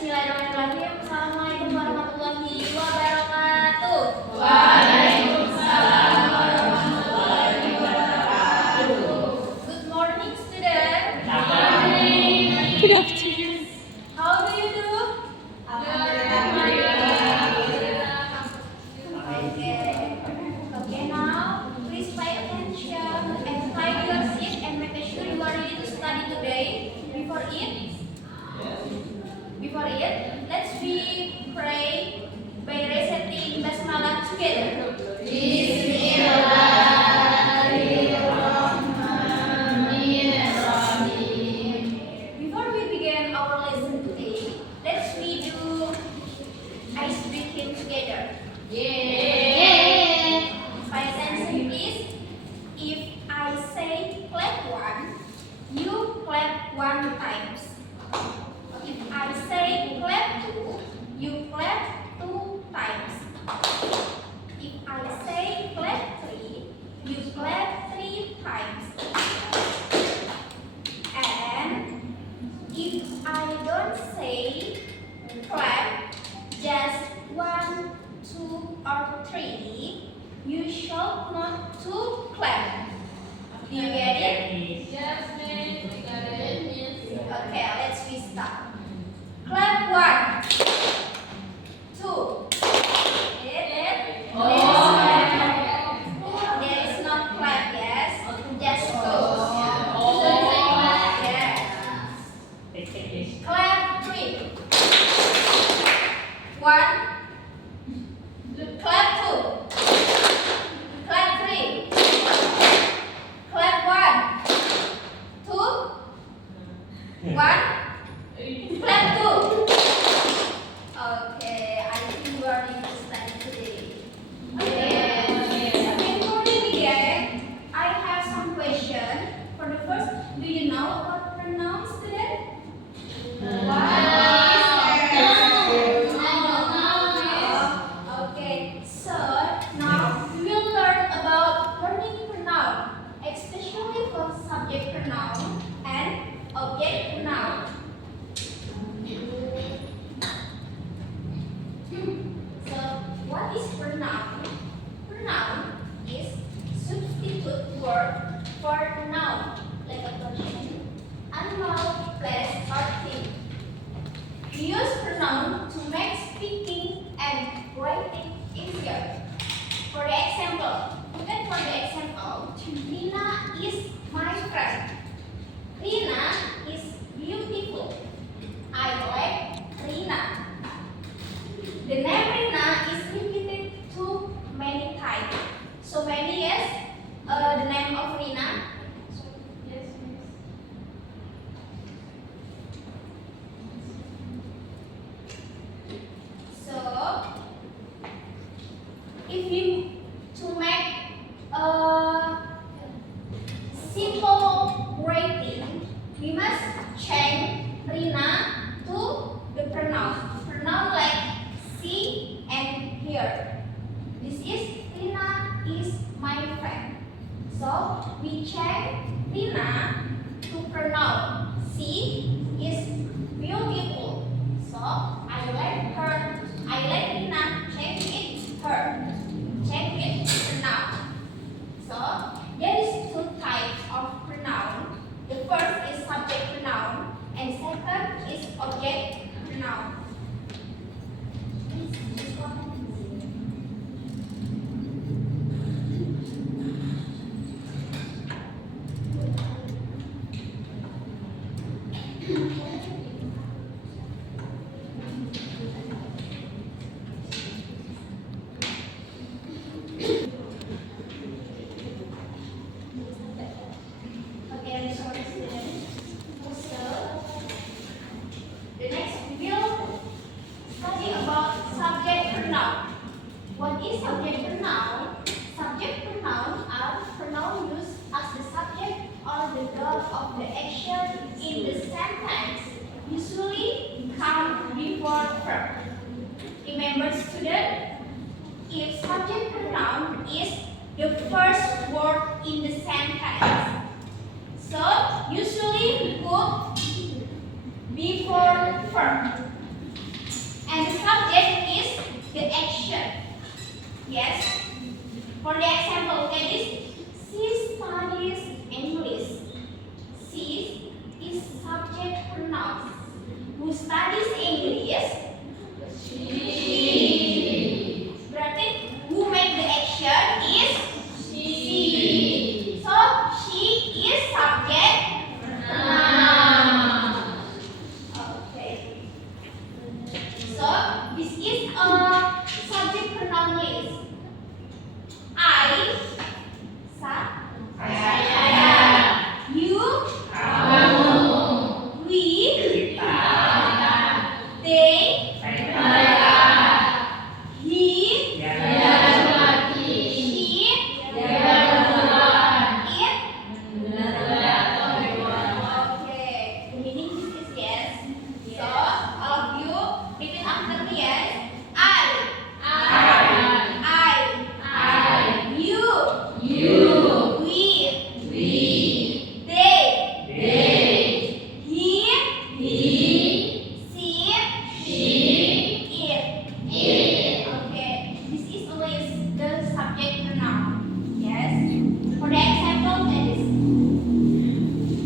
Bismillahirrahmanirrahim. Assalamualaikum warahmatullahi wabarakatuh. Waalaikumsalam warahmatullahi wabarakatuh. Good morning, student. Good morning. Good afternoon. How do you do? Okay, now please pay attention and find your seat and make sure you are ready to study today. Before it, let's pray by reciting basmalah together. Bismillahirrahmanirrahim. Before we begin our lesson today, let's do ice breaking together. Yeah. Pay attention, please. If I say clap one, you clap one times. If I say clap two, you clap two times. If I say clap three, you clap three times. And if I don't say clap, just one, two, or three, you should not to clap. Do you get it? Yes, miss. We got it, miss. Okay, let's restart. Clap one, two. It. Oh. There is not clap, yes. Just two. Oh. Yes. Clap three. One. Clap two. Clap three. Clap one. Two. One. Clap two. Okay, I think you are ready to study today. Before we begin, I have some questions. For the first, do you know about pronouns, student? Okay, so now we will learn about learning pronoun, especially for subject pronoun and object pronoun. So, what is pronoun? Pronoun is substitute word for noun, like a person, animal, place, or thing. We use pronoun to make speaking and writing easier. For the example, Rina is my friend. Rina is beautiful. I like Rina. The name Rina is repeated too many times. So many is the name of Rina. Yes, miss. So if you to make a simple writing, we must change Rina to the pronoun. Pronoun like she and here. This is Rina is my friend. So we change Rina to pronoun. She is beautiful. So I like her. I like Rina. Change it her. Change it pronoun. So there is two types of pronoun. The first is subject pronoun and second is object pronoun. Okay, I'm sorry, students. So, the next we will study about subject pronoun. What is subject pronoun? Subject pronoun are pronoun used as the subject or the goal of the action in the sentence, usually come before verb. Remember, student, if subject pronoun is the first word in the sentence, so usually we put before verb. Yes. For the example, look at this. She studies English. She is subject pronoun. Who studies English? She. Berarti who make the action is she. So she is subject pronoun. Okay. So this is a subject pronoun list. I, saya. You, kamu. We, kita. They, mereka. He, dia laki. She, dia perempuan. It, okay. The meaning is yes. So all of you repeat after me, yes. I, you, we, they, he, she, it. Okay, this is always the subject pronoun. Yes. For the example, that is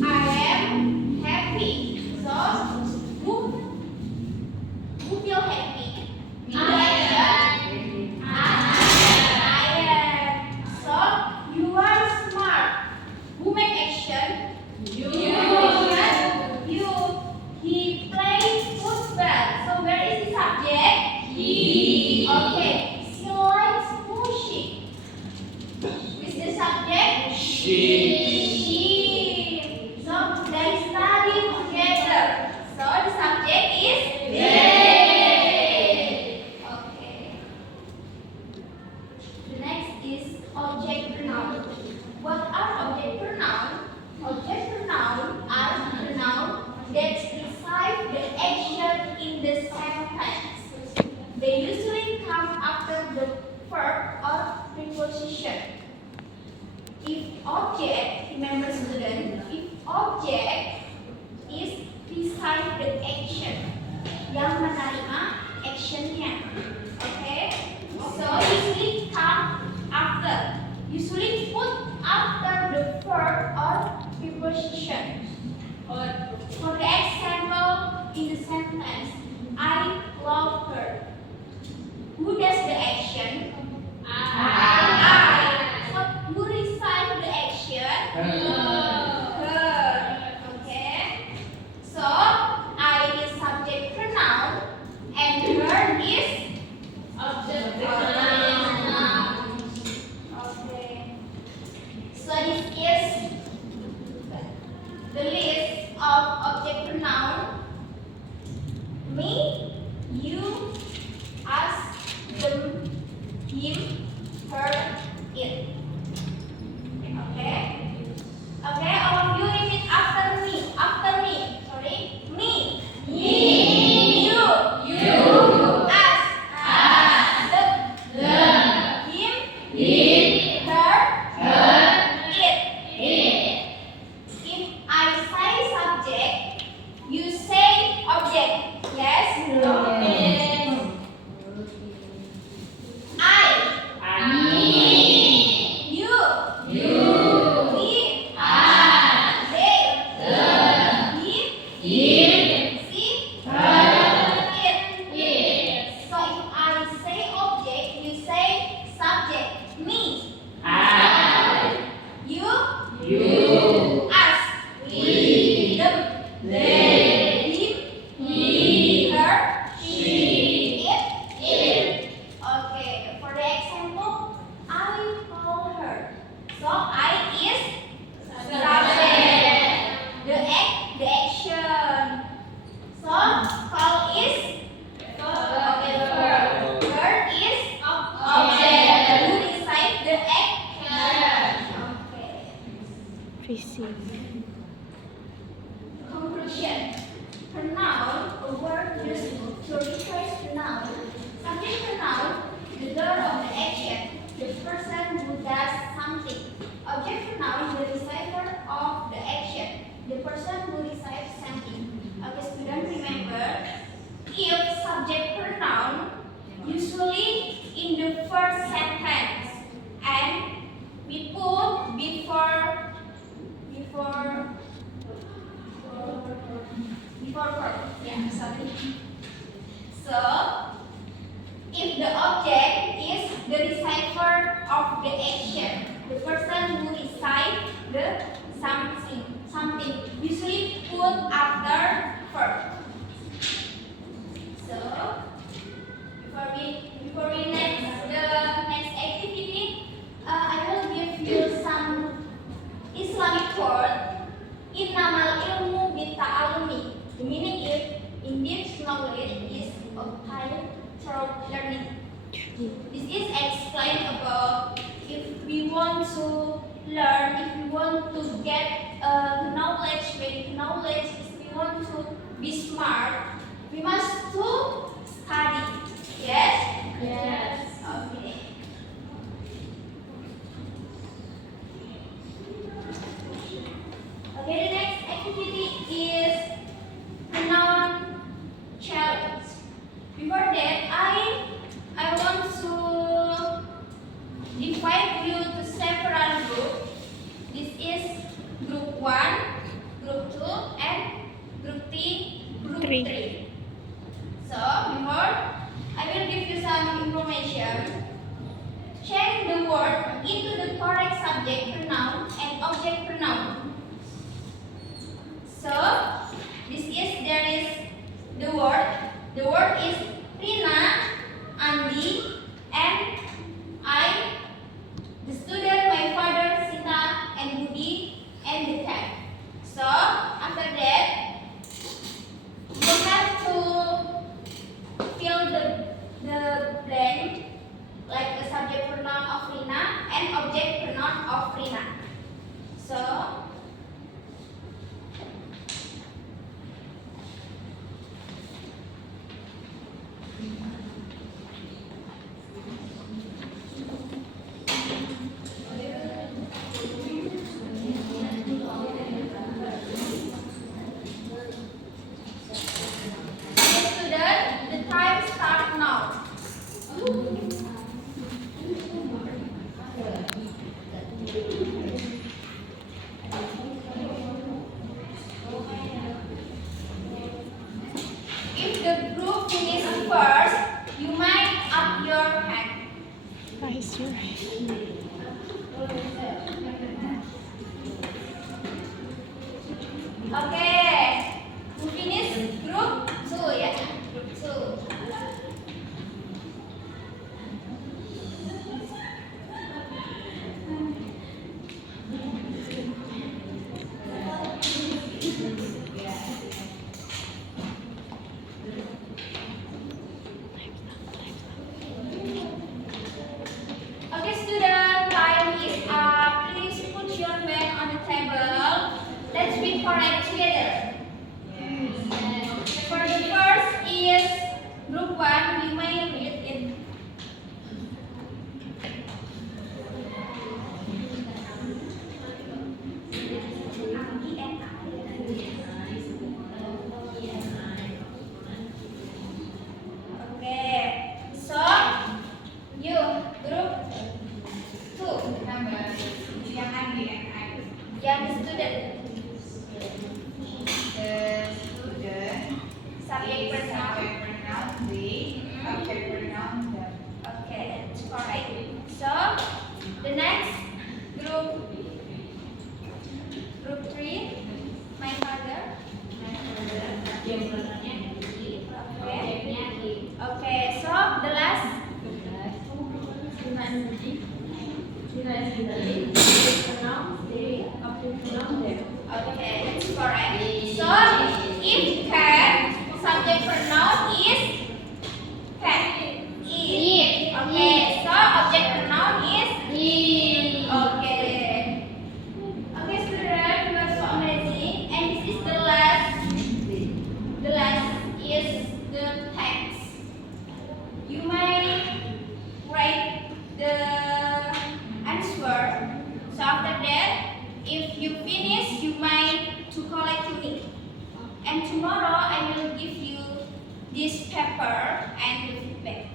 I am happy. So who feel happy? I am. So you are smart. Who make action? You. He plays football. So where is the subject? He. Okay. She likes music. Is the subject? She. So they study together. So the subject is they. Okay. The next is object pronoun. What are object pronoun? Object pronoun are pronoun that describe the action in the sentence. They usually come after the verb or preposition. If object, remember student, if object is beside the action, yang menerima actionnya, okay? So usually come after, usually put after the verb or preposition. For the example in the sentence, I love her. Who does the action? I. So who receives the action? Her. Okay. So I is subject pronoun and her is object pronoun. Okay. So this is the list of object pronoun. Me, you, us, them, him, her, it. Okay? Okay, all of you repeat after me. After me. Sorry. Me. You. Us. Them. Him. Her. It. If I say subject, you say object. Yes? Yes. Conclusion. Pronoun, a word used to refer to noun. Subject pronoun, the doer of the action, the person who does something. Object pronoun, the receiver of the action, the person who receives something. Okay, student, remember, if subject pronoun, usually in the first sentence before verb. Yeah, sorry. So, if the object is the receiver of the action, the person who recite the something usually put after verb. So, before we next activity, I will give you some Islamic word. Innamal ilmu bitta'allumi. The meaning is indeed knowledge is obtained through learning. This is explained about if we want to learn, if we want to get knowledge, basic knowledge, if we want to be smart, we must to study. Yes? Yes. Okay. Okay, the next activity is pronoun challenge. Before that, I want to divide you to several groups. This is group 1, group 2, and group 3. So, before I will give you some information. Change the word into the correct subject pronoun and object pronoun. So, there is the word. The word is Rina, Andi, and I, the student, my father, Sita, and Budi, and the cat. So, after that, you have to fill the blank like the subject pronoun of Rina and object pronoun of Rina. So, student, the time starts now. If the group finishes first, you might up your hand. Raise your hand. Okay, who finish? Group 2 ya. Group 2. Okay, student, time is up. Please put your bag on the table. Let's be correct together. For the first is group 1, you may read it. Okay, so you group 2, Yang Andi and I. yang student, The student. subject pronoun. Subject pronoun we. Object pronoun them. Okay, that's correct. So the next group 3, my father. Okay, so the last. Okay, that's correct. So if cat, subject pronoun is cat. It. Okay, so object pronoun is it. Okay. Okay, student, you are so amazing. And this is the last. The last is the text. You may write the answer. So after that, if you finish, you might to collect to me. And tomorrow I will give you this paper and the feedback.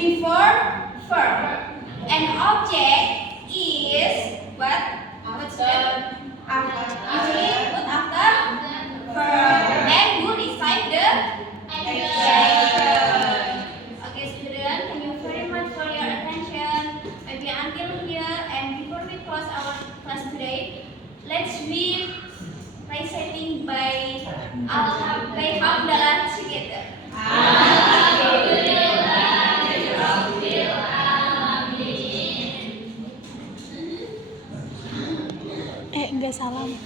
before verb. An object is what? What's that? Usually put after verb. And you recite the action. Okay, students, thank you very much for your attention. Maybe until here, and before we close our class today, let's read reciting by Hamdalah together. Enggak salam.